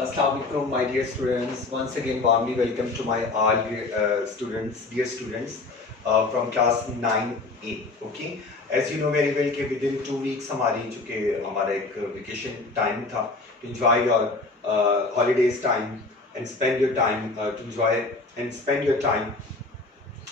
Assalamu alaikum, my dear students. Once again, warmly welcome to my all students, dear students from class 9A. Okay, as you know very well कि within 2 weeks हमारी चूँकि हमारा एक vacation time था to enjoy your holidays time and spend your time to enjoy and spend your time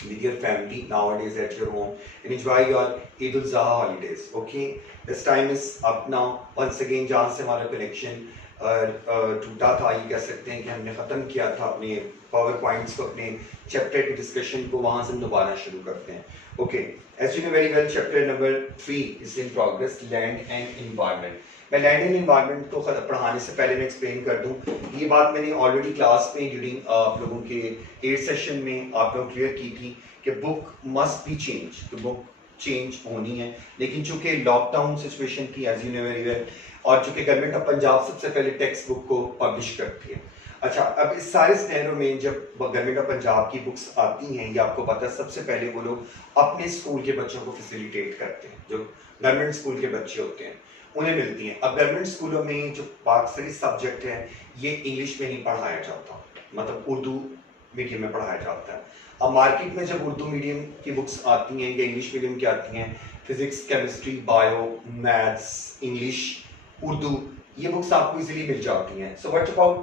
with your family nowadays at your home and enjoy your Eid al-Zuha holidays. Okay, this time is up now. Once again, जहाँ से हमारा connection टूटा था, ये कह सकते हैं कि हमने ख़त्म किया था अपने पावर पॉइंट्स को, अपने चैप्टर के डिस्कशन को, वहाँ से हम दोबारा शुरू करते हैं. Okay, as you know very well, chapter number 3 is in progress, land and environment. मैं लैंड एंड एनवायरनमेंट को पढ़ाने से पहले मैं एक्सप्लेन कर दूं, ये बात मैंने ऑलरेडी क्लास में ड्यूरिंग आप लोगों के 8 सेशन में आप लोग क्लियर की थी कि बुक मस्ट बी चेंज, तो बुक चेंज होनी है. लेकिन चूंकि लॉकडाउन सिचुएशन थी, as you know very well, और चूंकि गवर्नमेंट ऑफ पंजाब सबसे पहले टेक्स्ट बुक को पब्लिश करती है. अच्छा, अब इस सारे स्नैरो में जब गवर्नमेंट ऑफ पंजाब की बुक्स आती हैं, ये आपको पता है सबसे पहले वो लोग अपने स्कूल के बच्चों को फैसिलिटेट करते हैं. जो गवर्नमेंट स्कूल के बच्चे होते हैं उन्हें मिलती हैं. अब गवर्नमेंट स्कूलों में जो बाकी सब्जेक्ट है ये इंग्लिश में नहीं पढ़ाया जाता, मतलब उर्दू मीडियम में पढ़ाया जाता है. अब मार्केट में जब उर्दू मीडियम की बुक्स आती हैं या इंग्लिश मीडियम की आती हैं, physics, chemistry, bio, maths, English, Urdu, ये बुक्स आपको इजीली मिल जाती हैं. So what about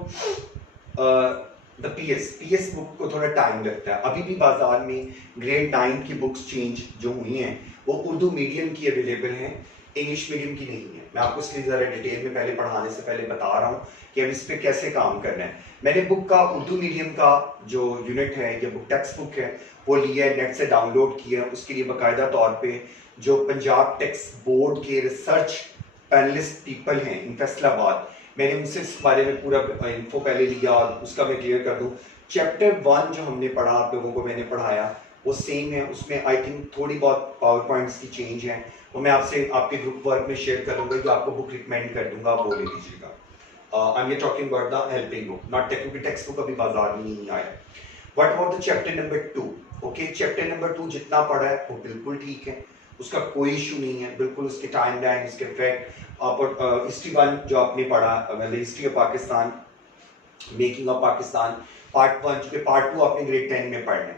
the PS book को थोड़ा टाइम लगता है. अभी भी बाजार में ग्रेड 9 की बुक्स चेंज जो हुई हैं वो उर्दू मीडियम की अवेलेबल हैं, इंग्लिश मीडियम की नहीं है. मैं आपको इसलिए ज़रा डिटेल में पहले पढ़ाने से पहले बता रहा हूँ कि अब इस पर कैसे काम करना है. मैंने बुक का उर्दू मीडियम का जो यूनिट है, ये बुक टेक्स्ट बुक है, वो लिया है, नेट से डाउनलोड किया. उसके लिए बाकायदा तौर पे जो पंजाब टेक्स्ट बोर्ड के रिसर्च पैनलिस्ट पीपल हैं इन फैसलाबाद, मैंने उनसे इस बारे में पूरा इन्फो पहले लिया और उसका मैं क्लियर कर दूं. चैप्टर 1 जो हमने पढ़ा, आप लोगों को मैंने पढ़ाया, वो सेम है. उसमें आई थिंक थोड़ी बहुत पावर पॉइंट्स की चेंज है, वो मैं आपसे आपके ग्रुप वर्क में शेयर करूंगा, जो आपको बुक रिकमेंड कर दूंगा, आप वो ले लीजिएगा. आई am talking about the helping book, not technical text book अभी बाजार में नहीं आया. What about the chapter number 2? Okay, chapter number 2 जितना पढ़ा है वो बिल्कुल ठीक है, उसका कोई इशू नहीं है, बिल्कुल उसके टाइम लाइन, उसके फैक्ट. हिस्ट्री 1 जो आपने पढ़ा, मतलब history of Pakistan, making of Pakistan, part 1, जो पार्ट 2 आपने ग्रेड 10 में पढ़ना है.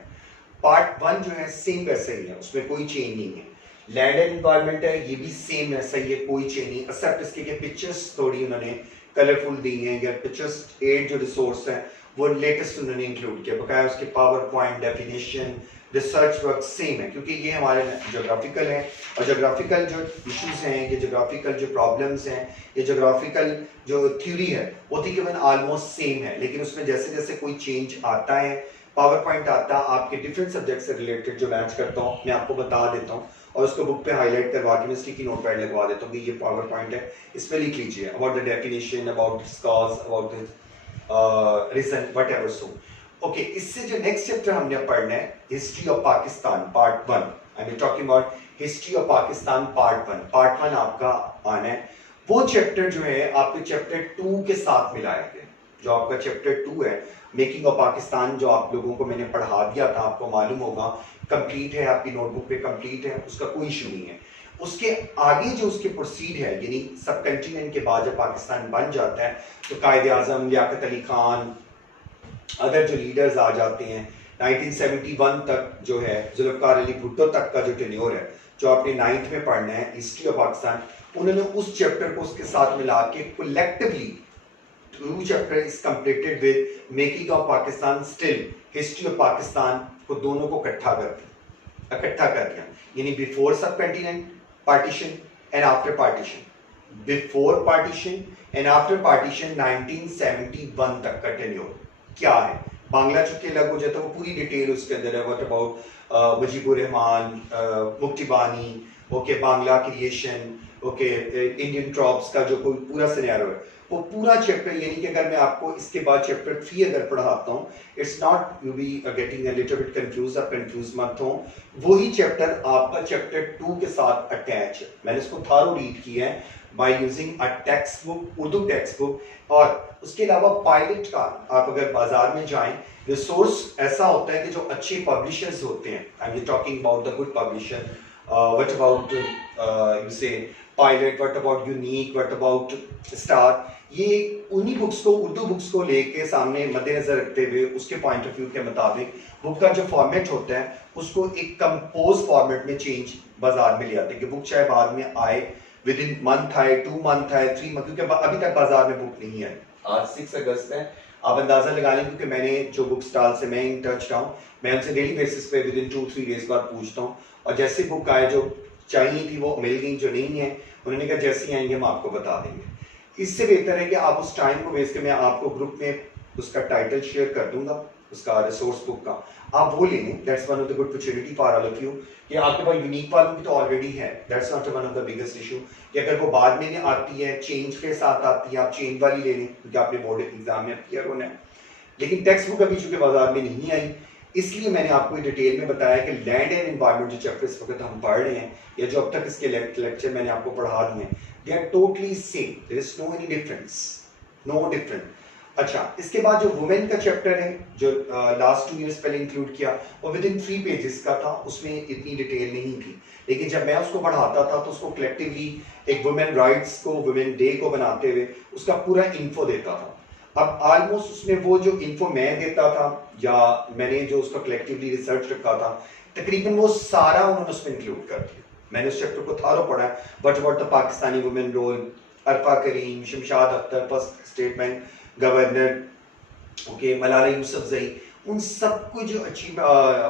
पार्ट 1 जो है सेम वैसे ही है, उसमें कोई चेंज नहीं है. लैंड एंड एनवायरनमेंट है, ये भी सेम वैसा ही है, कोई चेंज नहीं, एक्सेप्ट इसके कि पिक्चर्स थोड़ी उन्होंने कलरफुल दी हैं, या पिक्चर्स एड जो रिसोर्स है वो लेटेस्ट उन्होंने इंक्लूड किया. बकाया उसके power point, definition, research work same है, क्योंकि ये हमारे जोग्राफिकल है, और जोग्राफिकल जो इश्यूज हैं, ये जोग्राफिकल जो प्रॉब्लम्स हैं, ये जोग्राफिकल जो थ्योरी है वो तकरीबन ऑलमोस्ट सेम है. लेकिन उसमें जैसे जैसे कोई चेंज आता है, पावर पॉइंट आता है आपके डिफरेंट सब्जेक्ट से रिलेटेड जो मैच करता हूँ, मैं आपको बता देता हूँ, और उसको बुक पे हाईलाइट करवा के मैं स्टिकी नोट पैड लगवा देता हूँ कि ये पावर पॉइंट है, इस पे लिख लीजिए about the definition, about this cause, about the reason, whatever. So okay, इससे जो नेक्स्ट चैप्टर हमने पढ़ना है, history of Pakistan part 1. I am talking about history of Pakistan part 1. Part 1 आपका आना है. वो चैप्टर जो है आपके चैप्टर 2 के साथ मिलाया गया. जो आपका चैप्टर 2 है, मेकिंग ऑफ पाकिस्तान, जो आप लोगों को मैंने पढ़ा दिया था, आपको मालूम होगा, कंप्लीट है, आपकी नोटबुक पे कंप्लीट है, उसका कोई इशू नहीं है. उसके आगे जो उसके प्रोसीड है, यानी सब कंटिनेंट के बाद जब पाकिस्तान बन जाता है तो कायद आजम, लियाकत अली खान, अदर जो लीडर्स आ जाते हैं. 1971 तक जो है जुल्फकार अली भुट्टो तक का जो टेन्योर है, जो आपने 9th में पढ़ना है, हिस्ट्री ऑफ पाकिस्तान, उन्होंने उस चैप्टर को उसके साथ मिला के collectively 2 chapter is completed with making of Pakistan, still history of Pakistan को दोनों को इकट्ठा कर दिया. यानी बिफोर सब continent partition and after partition, before partition and after partition, 1971 तक का टेन्योर क्या है. बांग्ला चुके अलग हो जाता है, वो पूरी डिटेल उसके अंदर है. What about Mujibur Rahman, Muktibani, okay, Bangla creation, okay, Indian troops का जो कोई पूरा सिनेरियो है, वो पूरा चैप्टर. यानी कि अगर मैं आपको इसके बाद चैप्टर 3 अगर पढ़ाता हूँ, it's not you be getting a little bit confuse, आप कंफ्यूज मत हो. वही चैप्टर आपका चैप्टर 2 के साथ अटैच है. मैंने इसको थारो रीड किया है by using a text book, Urdu text book. और उसके अलावा पायलट का आप अगर बाजार में जाएं, रिसोर्स ऐसा होता है कि जो अच्छे पब्लिशर्स होते हैं, I am talking about the good publisher, what about you say pilot, what about unique, what about star, ये उन्हीं बुक्स को, उर्दू बुक्स को लेके सामने मद्देनजर रखते हुए उसके पॉइंट ऑफ व्यू के मुताबिक बुक का जो फॉर्मेट होता है उसको एक कंपोज फॉर्मेट में चेंज बाजार में ले आते हैं कि बुक चाहे बाद में आए, विद इन मंथ आए, 2 मंथ आए, 3 मंथ, क्योंकि अभी तक बाजार में बुक नहीं है। आज 6 अगस्त है, आप अंदाजा लगा लें, क्योंकि मैंने जो बुक स्टॉल से मैं इन टच रहा हूँ, मैं उनसे डेली बेसिस पे विद इन 2-3 डेज बाद पूछता हूँ, और जैसे बुक आए जो चाहिए थी वो मिल गई, जो नहीं है उन्होंने कहा जैसे ही आएंगे हम आपको बता देंगे। इससे बेहतर है कि आप उस टाइम को वेस्ट के, मैं आपको ग्रुप में उसका टाइटल शेयर कर दूंगा, उसका रिसोर्स बुक का, आप वो ले लें। That's one of the good opportunity for all of you कि आपके पास यूनिक वालों की तो ऑलरेडी है, that's not one of the biggest issue कि अगर वो बाद में नहीं आती है, चेंज के साथ आती है, आप चेंज वाली ले लें क्योंकि आपने बोर्ड एग्जाम में अपीयर होना है। लेकिन टेक्स्ट बुक अभी चूंकि बाजार में नहीं आई, इसलिए मैंने आपको डिटेल में बताया कि लैंड एंड एनवायरनमेंट जो चैप्टर इस वक्त हम पढ़ रहे हैं या जो अब तक इसके लेक्चर मैंने आपको पढ़ा दिए हैं, they are totally same, there is no any difference, no different. अच्छा, इसके बाद जो वुमेन का चैप्टर है जो लास्ट 2 इयर्स पहले इंक्लूड किया, वो विद इन 3 पेजेस का था, उसमें इतनी डिटेल नहीं थी, लेकिन जब मैं उसको पढ़ाता था तो उसको कलेक्टिवली एक वुमेन राइट्स को, वुमेन डे को बनाते हुए उसका पूरा इन्फो देता था। अब ऑलमोस्ट उसमें वो जो इन्फो मैं देता था या मैंने जो उसका कलेक्टिवली रिसर्च रखा था, तकरीबन वो सारा उन्होंने उसमें इंक्लूड कर दिया। मैंने उस चैप्टर को थारो पढ़ा है, what about the Pakistani women role, Arfa Karim, Shamshad Akhtar, first state bank governor, okay, Malala Yousafzai, उन सब को जो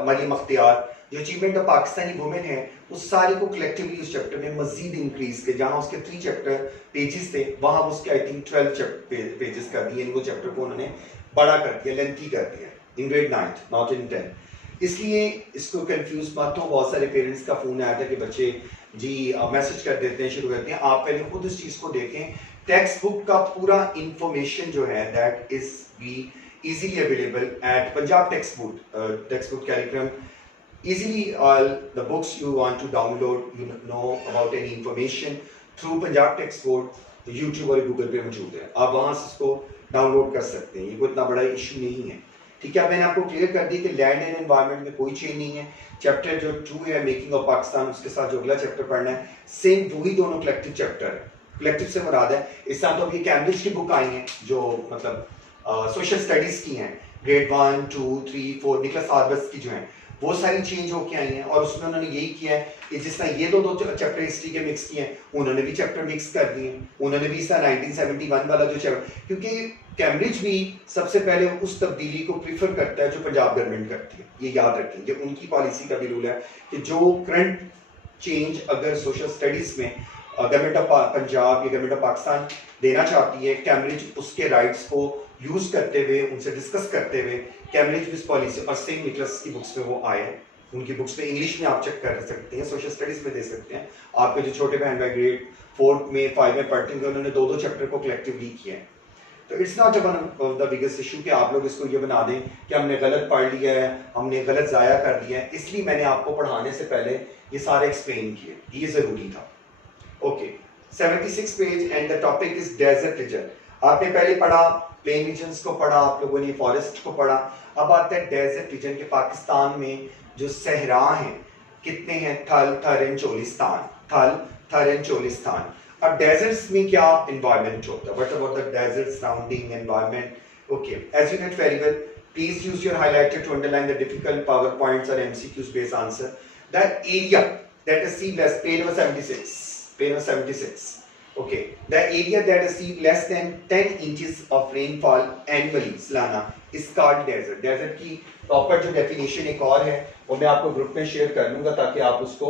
मरियम अख्तियार, जो अचीवमेंट ऑफ पाकिस्तानी वुमेन है, उस सारे को कलेक्टिवली उस चैप्टर में मजीद इंक्रीज के, जहां उसके 3 चैप्टर पेजेस थे वहां उसके आई थिंक 12 पेजेस कर दिए, इनको चैप्टर को उन्होंने बड़ा कर दिया, लेंथी कर दिया, इन ग्रेड 9 नॉट इन 10। इसलिए इसको कंफ्यूज मत हो। बहुत सारे पेरेंट्स का फोन आया था कि बच्चे जी मैसेज कर देते हैं, शुरू करते हैं, आप पहले खुद इस चीज को देखें। टेक्स्ट बुक का पूरा इंफॉर्मेशन जो है that is be easily available at Punjab textbook curriculum. Easily all the books you want to download, you know about any information through Punjab textbook, YouTube और Google पे मौजूद है, आप वहाँ से इसको डाउनलोड कर सकते हैं, ये कोई इतना बड़ा इशू नहीं है। ठीक है, मैंने आपको क्लियर कर दी कि लैंड एंड एनवायरनमेंट में कोई चेंज नहीं है। चैप्टर जो 2 है मेकिंग ऑफ पाकिस्तान, उसके साथ जो अगला चैप्टर पढ़ना है सेम वही दोनों कलेक्टिव चैप्टर है। कलेक्टिव से मुराद है इस साल तो अभी कैम्ब्रिज की बुक आई है जो मतलब सोशल स्टडीज की हैं, ग्रेड 1, 2, 3, 4 निकलस हार्बर्स की जो हैं, वो सारी चेंज होके आई हैं, और उसमें उन्होंने यही किया है कि जिस तरह ये दो चैप्टर हिस्ट्री के मिक्स किए हैं, उन्होंने भी चैप्टर मिक्स कर दिए, उन्होंने भी इसका 1971 वाला जो चैप्टर, क्योंकि कैम्ब्रिज भी सबसे पहले उस तब्दीली को प्रीफर करता है जो पंजाब गवर्नमेंट करती है, ये याद रखें, ये उनकी पॉलिसी का भी रूल है कि जो करंट चेंज अगर सोशल स्टडीज में गवर्नमेंट ऑफ पंजाब या गवर्नमेंट ऑफ पाकिस्तान देना चाहती है, कैम्ब्रिज उसके राइट्स को यूज करते हुए, उनसे डिस्कस करते हुए कैम्ब्रिज इस पॉलिसी, और सेंट निकलस की बुक्स में वो आए, उनकी बुक्स में इंग्लिश में आप चेक कर सकते हैं, सोशल स्टडीज में दे सकते हैं। आपके जो छोटे बहन भाई ग्रेड 4 में 5 में पढ़ते हैं, उन्होंने 2 चैप्टर को कलेक्टिवली किया है। तो it's not one of the biggest issue कि आप लोग इसको ये बना दें कि हमने गलत पढ़ लिया है, हमने गलत ज़ाया कर दिया है, इसलिए मैंने आपको पढ़ाने से पहले ये सारे एक्सप्लेन किए, ये ज़रूरी था। Okay, 76 page and the topic is desert region. आपने पहले पढ़ा प्लेन रीजन्स को पढ़ा, आप लोगों ने फॉरेस्ट को पढ़ा, अब आता है डेजर्ट रीजन के पाकिस्तान में जो सहरा हैं कितने हैं, थल, थर एंड चोलिस्तान, थल, थर एंड चोलिस्तान। अब डेजर्ट्स में क्या एनवायरनमेंट होता है, what about the desert surrounding environment. Okay, as you note very well, please use your highlighter to underline the difficult power points और MCQs based answer. The area that is sea less, page number 76, page number 76। Okay, the area that receives less than 10 inches of rainfall annually, सालाना, is called desert. Desert की proper जो definition एक और है वो मैं आपको ग्रुप में शेयर कर लूंगा ताकि आप उसको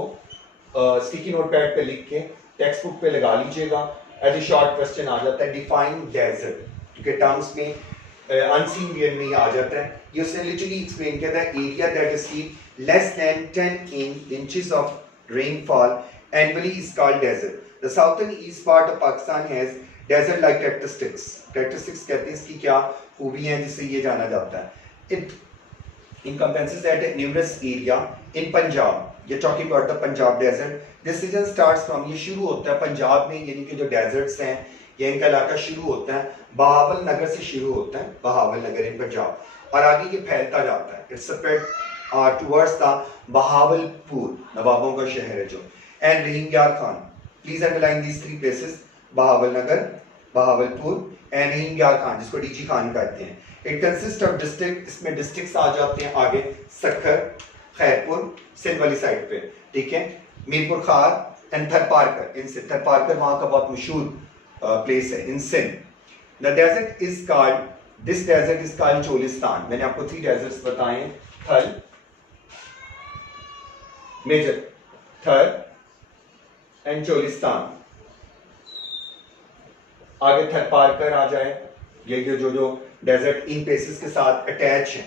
स्टिकी नोट पैड पे लिख के टेक्स्ट बुक पे लगा लीजिएगा। एज ए शॉर्ट क्वेश्चन आ जाता है डिफाइन डेजर्ट, क्योंकि टर्म्स में अनसीन वीयर में ही आ जाता है। ये उसने लिटरली एक्सप्लेन किया था, area that receive less then 10 inches of rainfall annually is called desert. The southern east part of Pakistan has desert-like characteristics. Characteristics कहते हैं इसकी क्या खूबियां हैं जिससे ये जाना जाता है। It encompasses that numerous area in Punjab. You're talking about the Punjab desert. This region starts from, ये शुरू होता है पंजाब में, यानी कि जो deserts हैं या इनका इलाका शुरू होता है बहावल नगर से शुरू होता है, बहावल नगर इन पंजाब, और आगे ये फैलता जाता है। It's spread towards the Bahawalpur, नवाबों का शहर है जो, and रहीम यार Khan, please underline these 3 places, Bahawalnagar, Bahawalpur and हिंग यार खान, जिसको डीजी खान कहते हैं। इट कंसिस्ट ऑफ डिस्ट्रिक्ट, इसमें डिस्ट्रिक्ट्स आ जाते हैं आगे, सक्खर, खैरपुर, सिंध वाली साइड पे, ठीक है, मीरपुर खार एंड थरपारकर। इन सिंध, थरपारकर वहाँ का बहुत मशहूर प्लेस है in Sindh. The desert is called, this desert is called Cholistan. मैंने आपको 3 डेजर्ट्स बताए, थल, मेजर, थर एंड चोलिस्तान। आगे थरपारकर आ जाए, ये जो डेजर्ट इन प्लेसेस के साथ अटैच है,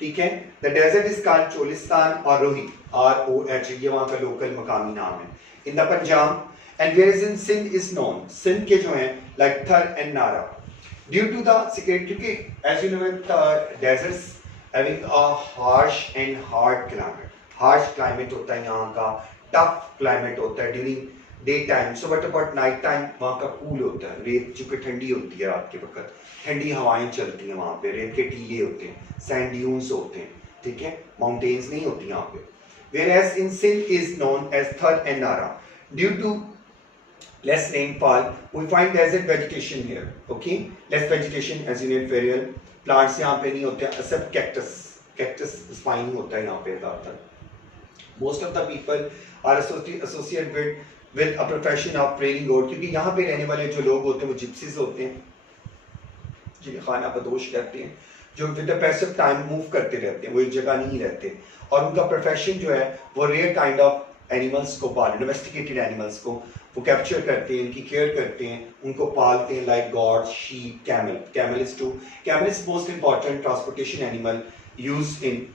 ठीक है। The desert is called Cholistan और रोही, ROH, ये वहां का लोकल मकामी नाम है। In the Punjab and where is in Sindh is known, Sindh के जो हैं like Thar and Nara, due to the secret, क्योंकि as you know deserts having a harsh and hard climate, harsh climate होता है यहाँ का, टफ क्लाइमेट होता है during day time. So but about night time वहाँ का कूल होता है, रेत चूंकि ठंडी होती है रात के वक्त, ठंडी हवाएं चलती हैं वहाँ पे, रेत के टीले होते हैं, सैंड ड्यून्स होते हैं, ठीक है, माउंटेन्स नहीं होती यहाँ पे। Whereas in Sindh is known as Thar and Nara. Due to less rainfall, we find desert vegetation here. Okay, less vegetation as you know very well. Plants यहाँ पे नहीं होते, except cactus. Cactus spiny होता है यहाँ पे ज़्यादातर. Most of the people are associated with a profession of prairie god, क्योंकि यहाँ पे रहने वाले जो लोग होते हैं वो जिप्सीज होते हैं, जिन्हें खाना बदोश कहते हैं, जो विद द पैस ऑफ टाइम मूव करते रहते हैं, वो एक जगह नहीं रहते, और उनका प्रोफेशन जो है वो रेयर काइंड ऑफ एनिमल्स को पाल, डोमेस्टिकेटेड एनिमल्स को वो कैप्चर करते हैं, इनकी केयर करते हैं, उनको पालते हैं, like goat, sheep, camel. Camel is most important transportation animal use in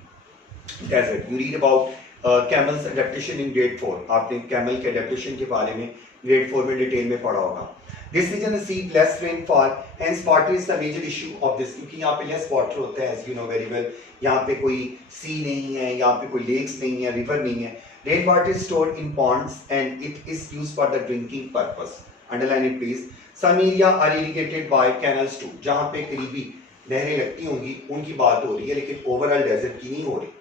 desert. You read about camels adaptation in grade 4, आपने कैमल के एडेप्टेशन के बारे में ग्रेड 4 में डिटेल में पढ़ा होगा। This region receives less rainfall, hence water is the major issue of this, क्योंकि यहाँ पे less water होता है, as you know very well, यहाँ पे कोई sea नहीं है, यहाँ पे कोई lakes नहीं है, river नहीं है। Rain water is stored in ponds and it is used for the drinking purpose. Underline it please. Some area are irrigated by canals too, जहाँ पे करीबी नहरें लगती होंगी उनकी बात हो रही है, लेकिन overall desert की नहीं हो रही।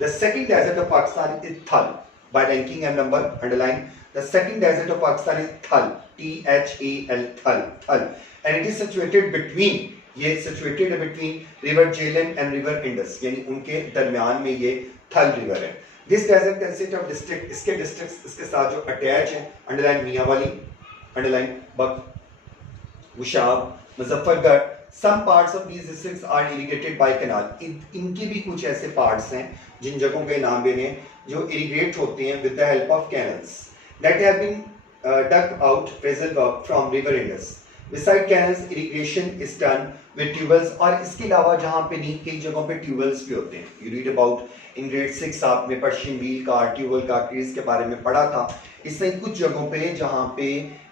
The second desert of Pakistan is Thal. By ranking and number, underline. The second desert of Pakistan is Thal, THAL, Thal, and it is situated between, ये situated between river Jhelum and river Indus, यानी उनके दरमियान में ये थल river है। This desert consists of district, इसके districts इसके साथ जो attach हैं, underline Mianwali, underline buck, गुशाब, Muzaffargarh. Some parts of these districts are irrigated by canal. इनके भी कुछ ऐसे parts हैं जिन जगहों के नाम लेने हैं जो irrigate होते हैं with the help of canals that have been dug out vessel work from river Indus. Beside canals, irrigation is done with tubers, और इसके अलावा जहाँ पे नहीं कई जगहों पे ट्यूबवेल्स भी होते हैं। You read about in grade 6 आपने पर्शियन व्हील का, ट्यूबवेल का क्रीज के बारे में पढ़ा था। इससे कुछ जगहों पे जहाँ पे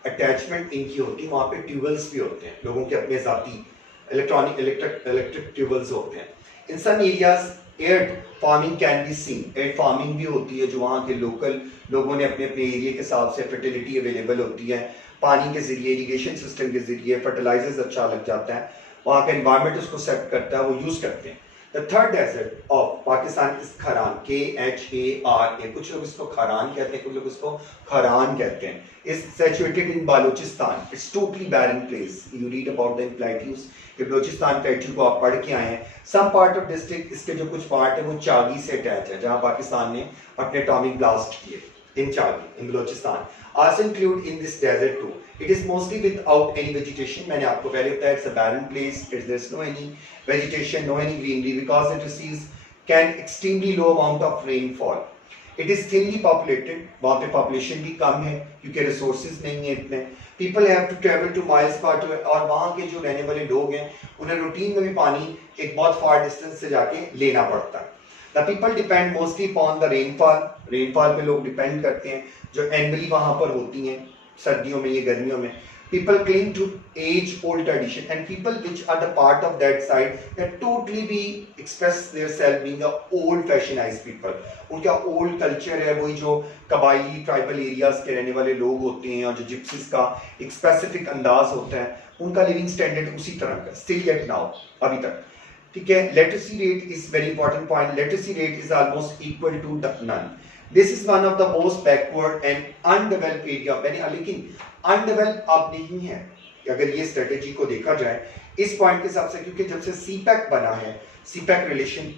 अटैचमेंट इनकी होती है वहाँ पे ट्यूबवेल्स भी होते हैं, लोगों के अपने जाती इलेक्ट्रिक ट्यूबवेल्स होते हैं। In some areas add farming can be seen, add farming भी होती है जो वहाँ के लोकल लोगों ने अपने अपने एरिया के हिसाब से फर्टिलिटी अवेलेबल होती है, पानी के जरिए, इरीगेशन सिस्टम के जरिए, फर्टिलाइजर्स अच्छा लग जाता है, वहाँ का एनवायरनमेंट उसको सेट करता है, वो यूज़ करते हैं। The third desert of Pakistan is Kharan, KHARA, कुछ लोग इसको खरान कहते हैं, कुछ लोग इसको खरान कहते हैं। Is situated in Balochistan, it's totally barren place. You read about the plateaus, कि बलूचिस्तान प्लेट्यू को आप पढ़ के आए हैं। सम पार्ट ऑफ डिस्ट्रिक्ट, इसके जो कुछ पार्ट है वो चागी से अटैच है, जहाँ पाकिस्तान ने अपने एटॉमिक ब्लास्ट किए, इन चागी, इन Balochistan. Also include in this desert too. It is mostly without any vegetation. मैंने आपको पहले बताया it's a barren place. There's no any vegetation, no any greenery, because it receives can extremely low amount of rainfall. It is thinly populated. वहाँ पे population भी कम है क्योंकि resources नहीं है इतने. People have to travel to miles far to, और वहाँ के जो रहने वाले लोग हैं उन्हें रूटीन में भी पानी एक बहुत far distance से जाके लेना पड़ता है। The people depend mostly upon the rainfall. Rainfall पे लोग depend करते हैं जो एनुअली वहाँ पर होती हैं, सर्दियों में या गर्मियों में। People cling to age-old tradition, and people which are the part of that side that totally be express their self being a old-fashionized people. उनका old culture है, वही जो कबायली ट्राइबल एरियाज के रहने वाले लोग होते हैं और जो जिप्सीज का एक स्पेसिफिक अंदाज होता है, उनका लिविंग स्टैंडर्ड उसी तरह का still yet now, अभी तक। ठीक है, literacy rate is very important point. Literacy rate is almost equal to none. This is one of the most backward and undeveloped area. लेकिन अनडेवलप अब नहीं है अगर ये स्ट्रेटेजी को देखा जाए इस पॉइंट के हिसाब से, क्योंकि जब से सीपैक बना है, सीपैक रिलेशन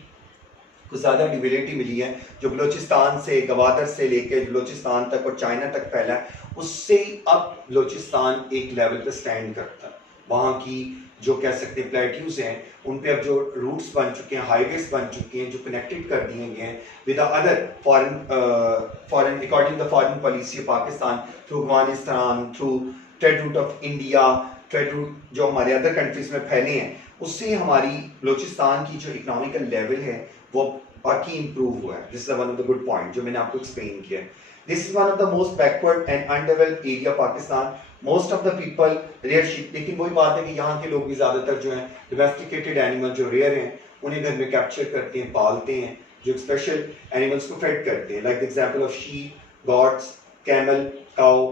को ज़्यादा डिविलिटी मिली है, जो बलोचिस्तान से, गवादर से लेकर बलोचिस्तान तक और चाइना तक फैला है, उससे अब बलोचिस्तान एक लेवल पे स्टैंड करता है। वहाँ की जो कह सकते हैं प्लेट्यूज हैं, उन पे अब जो रूट्स बन चुके हैं, हाईवेज बन चुके हैं, जो कनेक्टेड कर दिए गए हैं with other foreign according the foreign policy of Pakistan, through Afghanistan, through trade route of India, trade route जो हमारे अदर कंट्रीज में फैले हैं, उससे हमारी बलोचिस्तान की जो इकोनॉमिकल लेवल है वो बाकी इंप्रूव हुआ है। This is one of the good point जो मैंने आपको एक्सप्लेन किया। This is one of the most backward and undeveloped area Pakistan. Most of the people rear sheep, लेकिन वही बात है कि यहाँ के लोग भी ज्यादातर जो है डोमेस्टिकेटेड एनिमल जो रेयर हैं उन्हें घर में कैप्चर करते हैं, पालते हैं, जो स्पेशल एनिमल्स को फेड करते हैं, like the example of sheep, gots, camel, cow.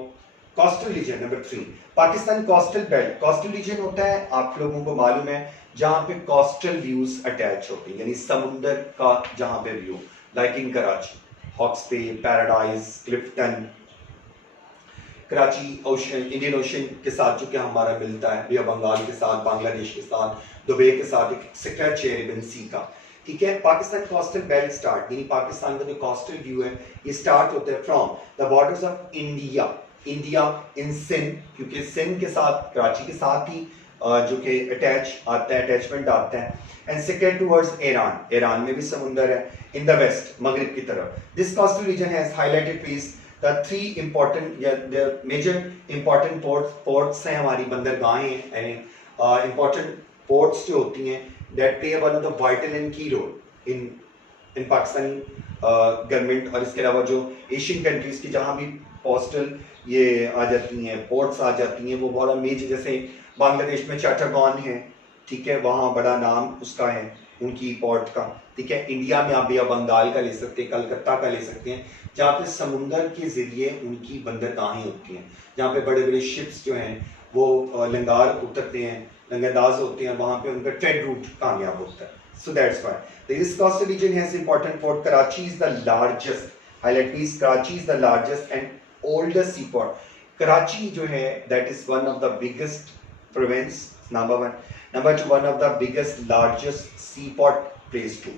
Coastal region number 3, Pakistan coastal belt. Coastal region होता है, आप लोगों को मालूम है, जहां पे कोस्टल व्यूज अटैच होते हैं, यानी समुंदर का जहां पे view, like in Karachi, Hawkes Bay, paradise, Clifton. Karachi ocean, Indian ocean के साथ जो कि हमारा मिलता है, या बंगाल के साथ, बांग्लादेश के साथ, दुबई के साथ एक स्ट्रेच है रिबन सी का, ठीक है। पाकिस्तान कोस्टल बेल्ट स्टार्ट, यानी पाकिस्तान का जो कोस्टल व्यू है ये स्टार्ट होता है from the borders of India in Sindh, क्योंकि सिंध के साथ, कराची के साथ ही जो कि अटैचमेंट आता है, and second towards Iran, Iran में भी समुंदर है, इन द वेस्ट, मगरिब की तरफ। This coastal region has highlighted please the 3 important या द मेजर इंपॉर्टेंट पोर्ट्स हैं, हमारी बंदरगाहें हैं, इंपॉर्टेंट पोर्ट्स जो होती हैं that play one of the vital and की रोल इन पाकिस्तानी गवर्नमेंट। और इसके अलावा जो एशियन कंट्रीज की जहाँ भी कोस्टल ये आ जाती हैं, पोर्ट्स आ जाती हैं, वो बहुत मेजर, जैसे बांग्लादेश में चाटागॉन है, ठीक है, वहाँ बड़ा नाम उसका है उनकी पोर्ट का, ठीक है। इंडिया में आप या बंगाल का ले सकते हैं, कलकत्ता का ले सकते हैं, जहाँ पे समुंदर के जरिए उनकी बंदरगाहें होती हैं, जहाँ पे बड़े बड़े शिप्स जो हैं वो लंगार उतरते हैं, लंगरदाज होते हैं, वहाँ पे उनका ट्रेड रूट कामयाब होता है। So that's why this coastal region has important port. Karachi is the largest. Highlight please. Karachi is the largest and oldest seaport. Karachi जो है that is one of the biggest province. Number 1. Number 2, one of the biggest, largest seaport place too.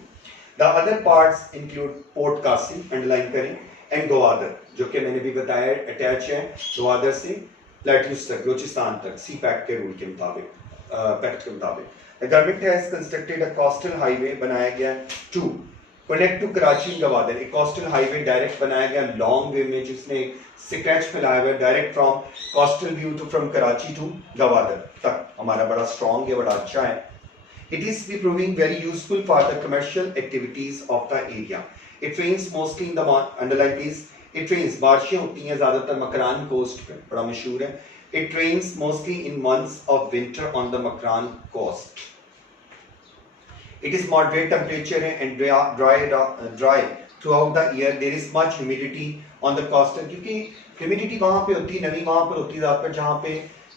The other parts include Port Qasim, underline करें, and Gwadar, जो कि मैंने भी बताया attach है गवादर से प्लेट्यूज तक, बलोचिस्तान तक, सी पैक के रूल के मुताबिक, पैक्ट के मुताबिक। The government has constructed a coastal highway, बनाया गया to connect to Karachi and Gwadar, एक coastal highway डायरेक्ट बनाया गया लॉन्ग वे में, जिसने स्ट्रेच फैलाया हुआ direct from coastal view to from Karachi to Gwadar तक, हमारा बड़ा स्ट्रॉन्ग है, बड़ा अच्छा है। It is be proving very useful for the commercial activities of the area. It rains mostly in the underline please. It rains, बारिशें होती हैं ज़्यादातर मकरान कोस्ट पे, बड़ा मशहूर है। It rains mostly in months of winter on the Makran coast. It is moderate temperature and dry throughout the year. There is much humidity on the coastal, क्योंकि humidity वहाँ पे होती है, नमी वहाँ पर होती है ज़्यादातर जहाँ पे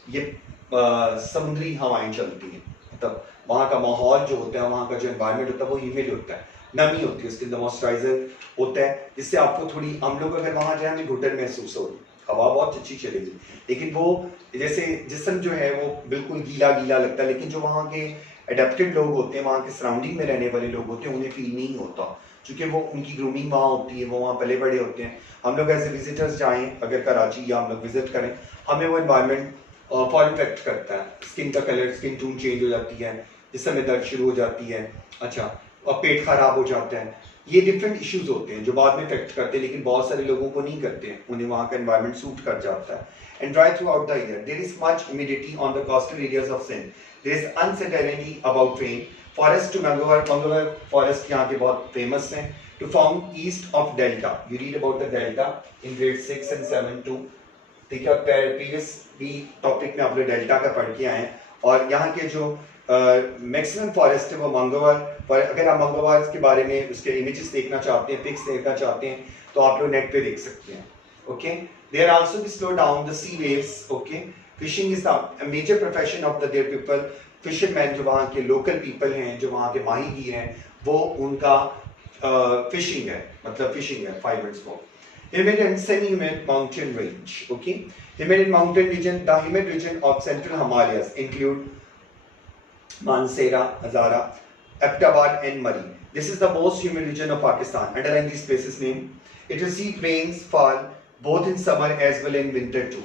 ये समुद्री हवाएं चलती हैं, मतलब वहाँ का माहौल जो होता है, वहाँ का जो एनवायरनमेंट होता है वो ह्यूमिड होता है, नमी होती है, उसके अंदर मॉइस्चराइजर होता है, जिससे आपको थोड़ी, हम लोग अगर वहाँ जाए हमें घुटन महसूस हो रही, हवा बहुत अच्छी चलेगी, लेकिन वो जैसे जिस्म जो है वो बिल्कुल गीला गीला लगता है, लेकिन जो वहाँ के अडेप्टेड लोग होते हैं, वहाँ के सराउंडिंग में रहने वाले लोग होते हैं, उन्हें फील नहीं होता, क्योंकि वो उनकी ग्रूमिंग वहाँ होती है, वो वहाँ पले बड़े होते हैं। हम लोग एज ए विजिटर्स जाएँ अगर कराची या हम लोग विजिट करें, हमें वो इन्वायरमेंट फॉरन इफेक्ट करता है, स्किन का कलर, स्किन टोन चेंज हो जाती है, जिससे दर्द शुरू हो जाती है, अच्छा, और पेट खराब हो जाता है, ये डिफरेंट इश्यूज होते हैं जो बाद में इफेक्ट करते हैं, लेकिन बहुत सारे लोगों को नहीं करते हैं, उन्हें वहाँ का एनवायरनमेंट सूट कर जाता है। And dry throughout the year, there is much humidity on the coastal areas of Sindh, there is uncertainty about rain. Forest to mangrove forest यहाँ के बहुत फेमस हैं, to found east of delta, you read about the delta in grade 6 and 7 too, ठीक है, previous भी topic में आप लोग डेल्टा का पढ़ के आए, और यहाँ के जो मैक्सिमम फॉरेस्ट है वो मंगलवार। अगर आप मंगलवार के बारे में उसके इमेजेस देखना चाहते हैं, पिक्स देखना चाहते हैं, तो आप लोग नेट पे देख सकते हैं, okay. There also be slow down the sea waves, okay. Fishing is the major profession of the their people, fisherman जो वहाँ के लोकल पीपल हैं, जो वहाँ के माहीगीर हैं, वो उनका फिशिंग है, मतलब फिशिंग है 5 minutes more. Humid and semi-humid mountain range. Okay, humid mountain region. The humid region of central Himalayas include Mansehra, Hazara, Abbottabad, and Murree. This is the most humid region of Pakistan. Underline these places' name. It receives rains fall both in summer as well in winter too.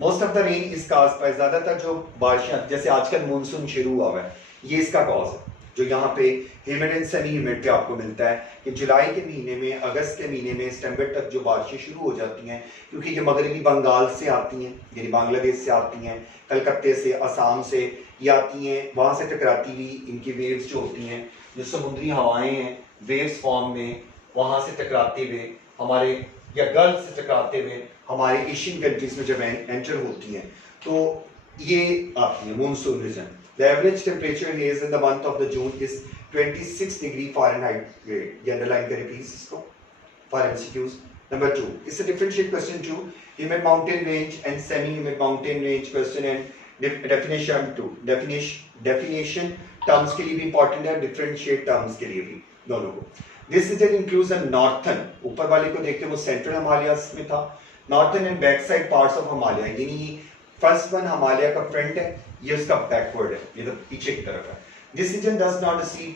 Most of the rain is caused by ज़्यादातर जो बारिशें जैसे आजकल monsoon शुरू हुआ है, ये इसका कॉज है जो यहाँ पे ह्यूमिड एंड सेमी ह्यूमिड पे आपको मिलता है कि जुलाई के महीने में, अगस्त के महीने में, सितंबर तक जो बारिशें शुरू हो जाती हैं, क्योंकि ये मगरबी बंगाल से आती हैं, यानी बांग्लादेश से आती हैं, कलकत्ते से, असम से ये आती हैं, वहाँ से टकराती हुई इनकी वेव्स जो होती हैं, जो समुद्री हवाएं हैं, वेव्स फॉर्म में वहाँ से टकराते हुए हमारे या गल्फ से टकराते हुए हमारे एशियन कंट्रीज में जब एंटर होती हैं तो ये आती है monsoon region. The average temperature here in the month of the June is 26 degree Fahrenheit. ये underline करें please इसको for MCQs. Number 2. It's a differentiate question 2. Humid mountain range and semi-humid mountain range question and definition 2. Definition terms के लिए भी important है, differentiate terms के लिए भी दोनों को. This region includes a northern. ऊपर वाले को देखते हैं वो central Himalayas में था. Northern and backside parts of Himalaya. यानी फर्स्ट वन हिमालय का फ्रंट है, ये उसका बैकवर्ड है, ये तो पीछे की तरफ है. This region does not receive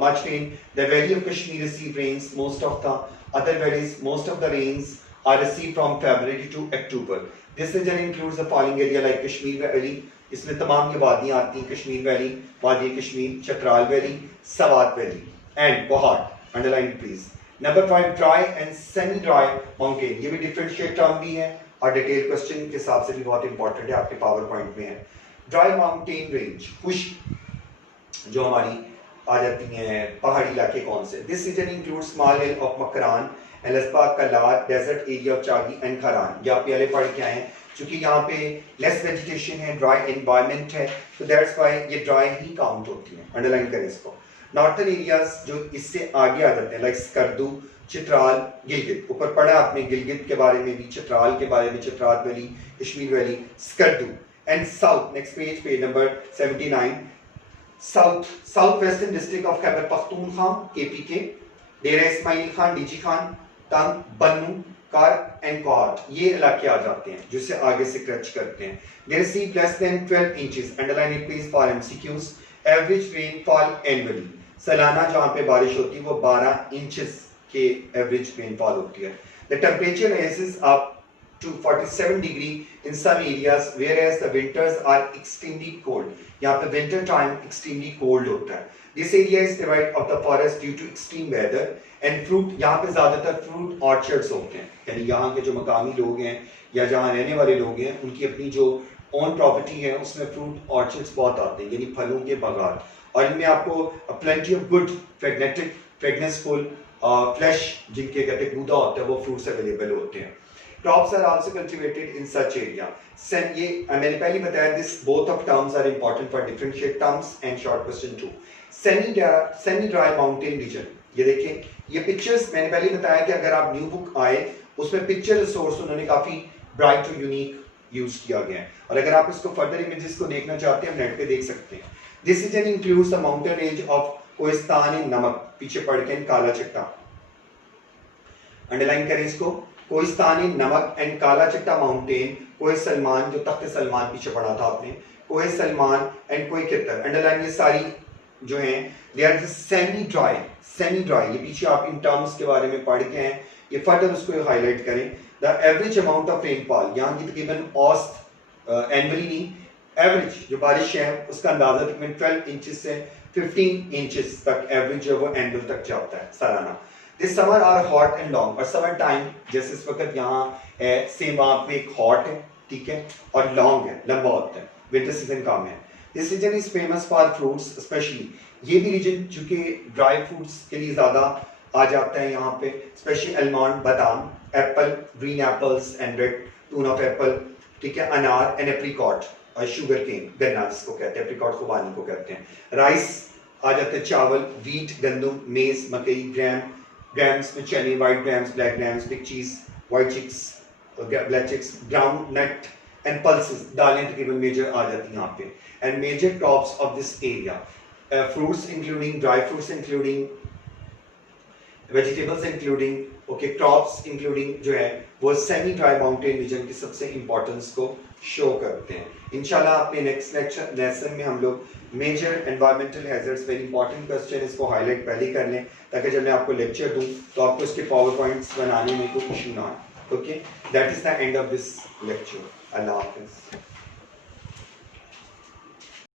much rain. The valley of Kashmir receive rains. Most of the other valleys, most of the rains are received from February to October. This region includes the following area like Kashmir Valley. इसमें तमाम ये वादियाँ आती हैं: Kashmir valley, वादी Kashmir, Chitral valley, Swat valley, and पहाड़. Underline please. Number 5, dry and semi-dry mountain. ये भी डिफरेंशिएट टर्म भी है और डिटेल क्वेश्चन के हिसाब से भी बहुत इंपॉर्टेंट है, आपके पावर पॉइंट में है. ड्राई माउंटेन रेंज, खुश्क जो हमारी आ जाती हैं पहाड़ी इलाके कौन से? This region include small hill of Makran, Elaspa, Kalar, desert area of Chagai and Kharan. ये आप पहले पढ़ के आए हैं. क्योंकि यहाँ पे लेस वेजिटेशन है, ड्राई एनवायरनमेंट है, तो दैट्स व्हाई ये ड्राई ही काउंट होती है. अंडरलाइन करें इसको. नॉर्थन एरियाज जो इससे आगे आ जाते हैं लाइक स्कर्दू, चित्राल, गिलगित. ऊपर पढ़ा आपने गिलगित के बारे में भी, चित्राल के बारे में, Chitral valley, Kashmir valley, Skardu. And south, next page, page number 79. South western district of Khyber Pakhtunkhwa, KPK, Dera Ismail Khan, DG Khan, Tank, Bannu, car and Kohat, ये इलाके आ जाते हैं जिससे आगे से क्रच करते हैं. They receive less than 12 inches. Underline it please for MCQs. Average rainfall annually, सालाना जहाँ पे बारिश होती है वो 12 इंचेस के एवरेज रेनफॉल होती है. The temperature rises up to 47 degree in some areas, whereas the winters are extremely cold. यहाँ पे winter time extremely cold होता है. This area is divided of the forest due to extreme weather and fruit. यहाँ पे ज़्यादातर fruit orchards होते हैं, यानी यहाँ के जो मकामी लोग हैं या जहाँ रहने वाले लोग हैं उनकी अपनी जो ओन प्रॉपर्टी है उसमें फ्रूट ऑर्चर्ड्स बहुत आते हैं, यानी फलों के बागान. और इनमें आपको प्लेंटी ऑफ गुड फ्रेगनेसफुल फ्लैश जिनके कहते हैं गूदा होता है वो फ्रूट्स अवेलेबल होते हैं. Crops are also cultivated in such area. ये मैंने पहले बताया, this both of terms are important for differentiate terms and short question 2. Semi-dry mountain region. ये देखें, ये पिक्चर्स मैंने पहले बताया कि अगर आप न्यू बुक आए उसमें पिक्चर रिसोर्स उन्होंने काफी ब्राइट और यूनिक यूज किया गया है, और अगर आप इसको फर्दर इमेजेस को देखना चाहते हैं नेट पे देख सकते हैं. This region includes the mountain range of Kohistan इन नमक, पीछे पढ़ के काला चट्टा. अंडरलाइन करें इसको. कोहिस्तान इन नमक एंड काला चट्टा माउंटेन, कोह सलमान, जो तख्त सलमान पीछे पढ़ा था आपने, कोह सलमान एंड कोह कितर. अंडरलाइन ये सारी जो हैं दे आर सेमी ड्राई. ये पीछे आप इन टर्म्स के बारे में पढ़ के हैं, ये फर्दर उसको हाईलाइट करें. The average amount of rainfall, यहाँ की तकरीबन औसत एनुअली नहीं, एवरेज जो बारिश है उसका अंदाजा तकरीबन 12 इंचेस से 15 इंचेस तक एवरेज जो वो एनुअल तक जाता है सालाना. This summer are hot and long. और समर टाइम जैसे इस वक्त यहाँ है सेम वहाँ पे एक हॉट है, ठीक है, और लॉन्ग है, लंबा होता है. विंटर सीजन कम है. This region is famous for fruits specially. ये भी रीजन चूंकि ड्राई फ्रूट्स के लिए ज्यादा आ जाता है यहाँ पे, स्पेशली अलमंड, बादाम, apple, green apples and red tone of apple, ठीक है, अनार एंड एप्रिकॉट और शुगर केन, गन्ना जिसको कहते हैं, एप्रिकॉट खुबानी को कहते हैं. राइस आ जाते हैं, चावल, वीट, गंदम, मेज, मकई, ग्राम्स में चने, white grams, black grams, big cheese, white chicks, black chicks, ground nut and pulses, दालें तकरीबन मेजर आ जाती हैं यहाँ पे. And major crops of this area, fruits including dry fruits including vegetables including okay crops including जो है वो सेमी ड्राई माउंटेन रीजन की सबसे इंपॉर्टेंस को शो करते हैं। इंशाल्लाह अपने नेक्स्ट लेसन में हम लोग major environmental hazards very important question इसको हाईलाइट पहले कर लें ताकि जब मैं आपको लेक्चर दूं तो आपको इसके पावर पॉइंट्स बनाने में कोई इशू ना आए। Okay that is the end of this lecture. अल्लाह हाफिज़।